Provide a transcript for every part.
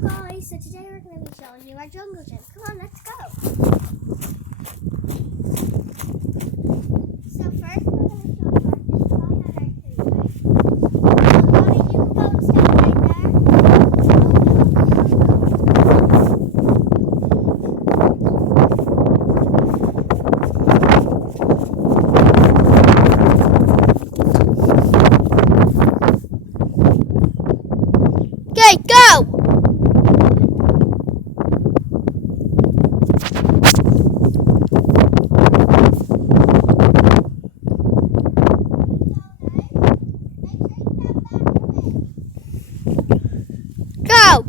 Hello guys, so today we're going to be showing you our jungle gym. Come on, let's go. So first we're going to show you our design and our treatment. Mommy, you can go and stand right there. Okay, go! Go!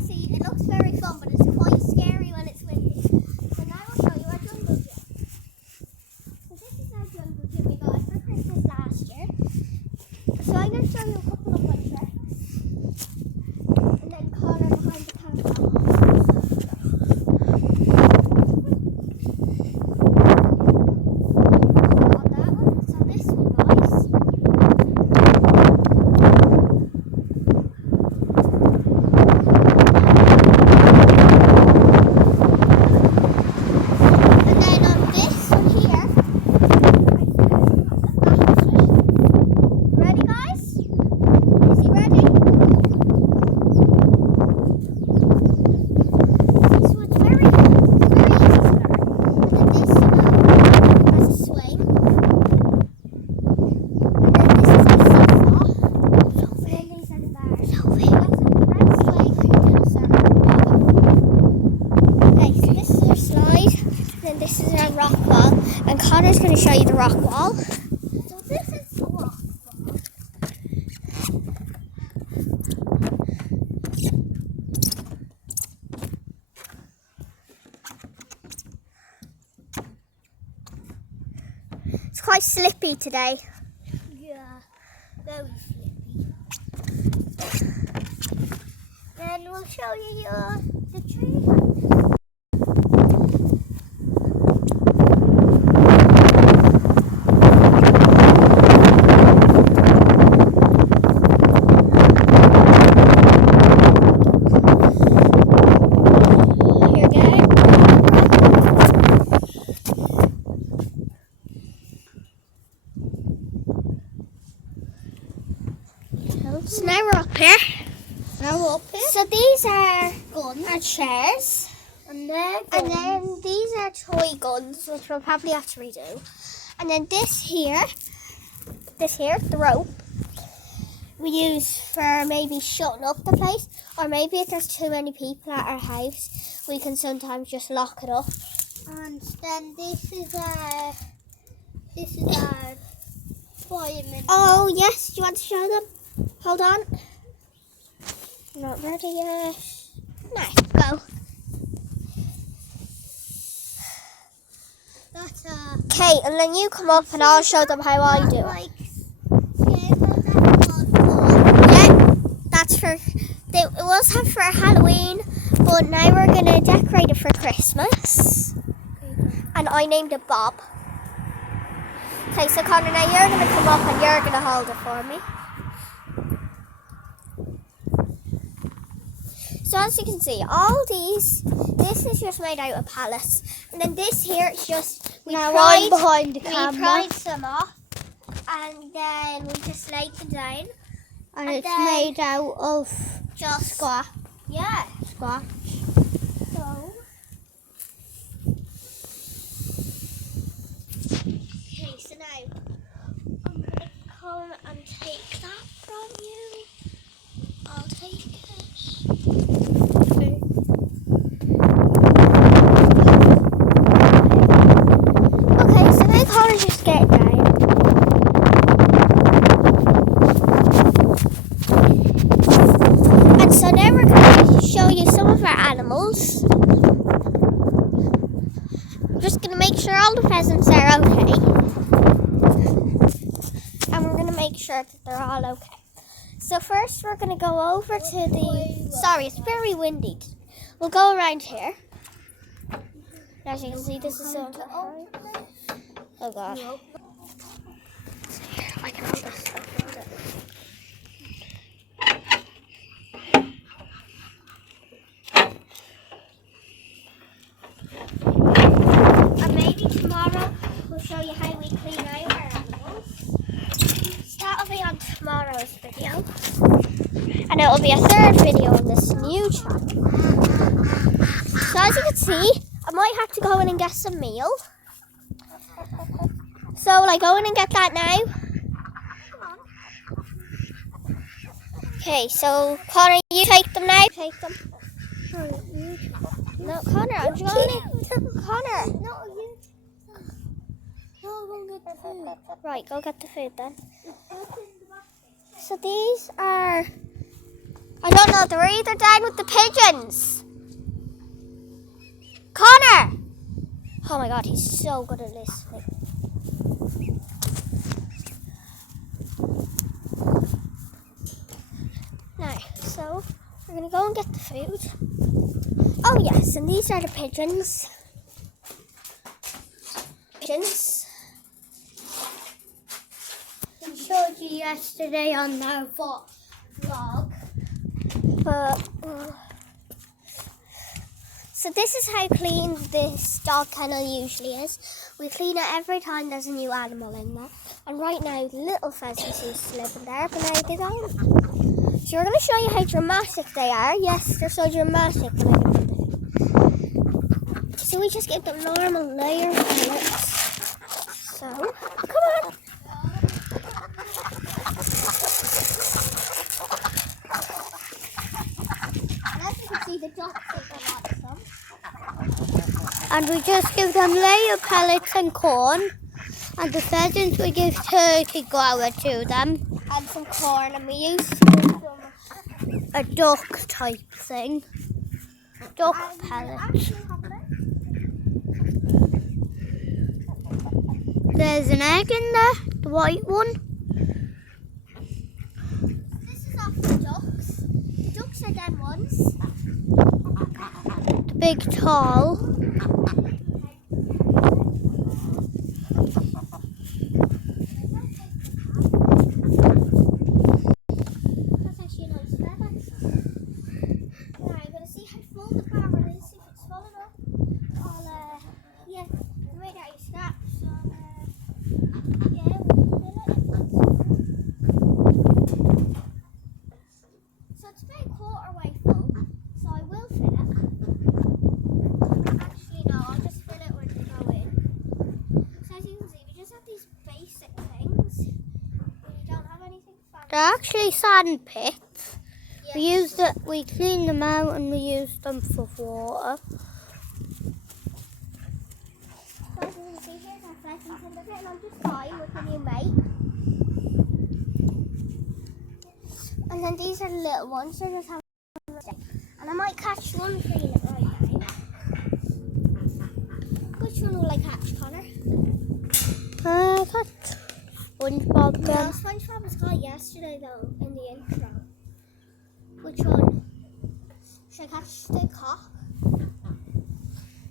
See, it looks very fun, but it's quite scary when it's windy. So now I'll show you our jungle gym. So this is our jungle gym we got for Christmas last year. So I'm going to show you a couple of my tricks. And then Connor behind the camera. On that one, so this one, guys. And then on this one here. Ready, guys? Is he ready? This one's very easy to learn. And then this has a swing. And then this is a seesaw. And then these are the bars. That's a red swing and a circle. Okay, so this is your slide. And then this is our rock wall. And Connor's going to show you the rock wall. So this is the rock wall. It's quite slippy today. Yeah, very slippy. Then we'll show you the tree. Here we go. So now we're up here. So these are our chairs. And And then these are toy guns, which we'll probably have to redo. And then this here, the rope, we use for maybe shutting up the place. Or maybe if there's too many people at our house, we can sometimes just lock it up. And then this is our fireman. Oh yes, do you want to show them? Hold on. Not ready yet. Nice, go. That's Okay, and then you come up and I'll show them how I do it. Yeah, that's for, it was for Halloween, but now we're going to decorate it for Christmas. And I named it Bob. Okay, so Connor, now you're going to come up and you're going to hold it for me. So as you can see, all these, this is just made out of pallets. And then this here is just, we I'm behind the we camera. pried some off. And then we just laid them down. And and it's then- made out of Just squash. Yeah. Squash. So. Okay, so now I'm gonna come and take that from you. I'll take it. Okay. Okay, so now Connor just get down. And so now we're going to show you some of our animals. I'm just going to make sure all the pheasants are okay. And we're going to make sure that they're all okay. So first we're going to go over to the... Sorry, it's very windy. We'll go around here. As you can see, this is all. Oh god. I can hold this. And maybe tomorrow we'll show you how we clean out our animals. So that'll be on tomorrow's video. And it'll be a third video on this new channel. So as you can see, I might have to go in and get some meal. So will I go in and get that now? Okay, so Connor, you take them now. Take them. No, Connor, I'm going in. Connor. No, you. No, go get the food. Right, go get the food then. So these are, I don't know, they're either down with the pigeons. Connor! Oh my god, he's so good at listening. Now, so we're going to go and get the food. Oh yes, and these are the pigeons. Pigeons. I showed you yesterday on our vlog. But, so this is how clean this dog kennel usually is. We clean it every time there's a new animal in there. And right now, little pheasants used to live in there, but now they don't. So we're going to show you how dramatic they are. Yes, they're so dramatic. So we just give them normal layer pellets. So, come on. And as you can see, the ducks have got some. And we just give them layer pellets and corn. And the pheasants we give turkey grower to them. And some corn, and we used to give them A duck type thing. Duck and we pellets. actually have them. There's an egg in there, the white one. This is off the ducks. The ducks are them ones. The big tall. That's actually a nice feather. Now I'm going to see how full the camera is. If it's full enough, I'll, yeah, right out your scraps. So, yeah, we'll fill it. So it's about a quarter way full. So I will fill it. Actually, no, I'll just fill it when we go in. So as you can see, we just have these basic things. We don't have anything fancy. They're actually sand pits. We clean them out and we use them for water. So as you can see, here's our pheasants in the pit, and I'm just fine with the new mate. And then these are the little ones, so just have and I might catch one for you right now. Which one will I catch, Connor? Got SpongeBob No, then. SpongeBob was caught yesterday though, in the intro. Which one? Should I catch the cock?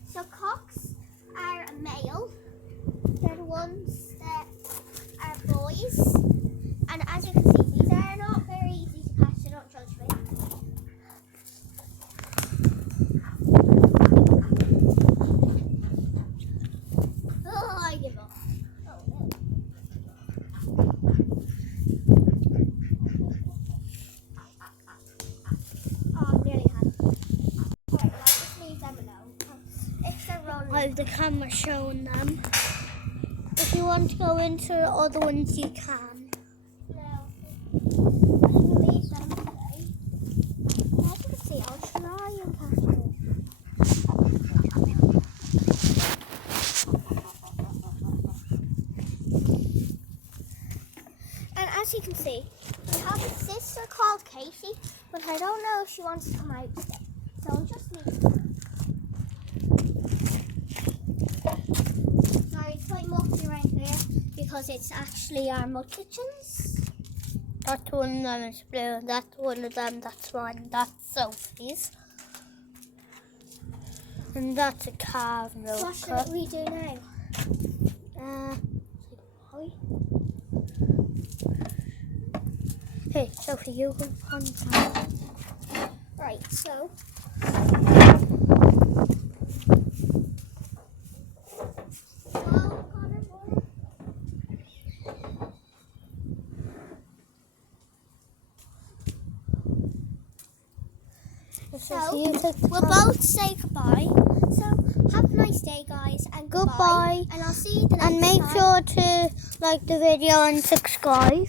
So cocks are a male. They're the ones that are boys. And as you can see, these are not very easy to catch, so don't judge me. Oh, I give up. Oh, no. Oh, I nearly had it. Right, well, I'll just leave them alone. If they're running. I have the camera showing them. If you want to go into the other ones, you can. No. I'm going to leave them today. As you can see, I'll try and catch them. And as you can see, we have a sister called Casey, but I don't know if she wants to come out today. So I'll just leave her. Sorry, it's quite mucky right there because it's actually our mud kitchens. That's one of them is blue. That's one of them. That's mine. That's Sophie's. And that's a car What road should we do now? Hey, Sophie, you go on time. Right, so. So, we'll both say goodbye. So, have a nice day, guys, and Goodbye. And I'll see you the next And make time. sure to like the video and subscribe.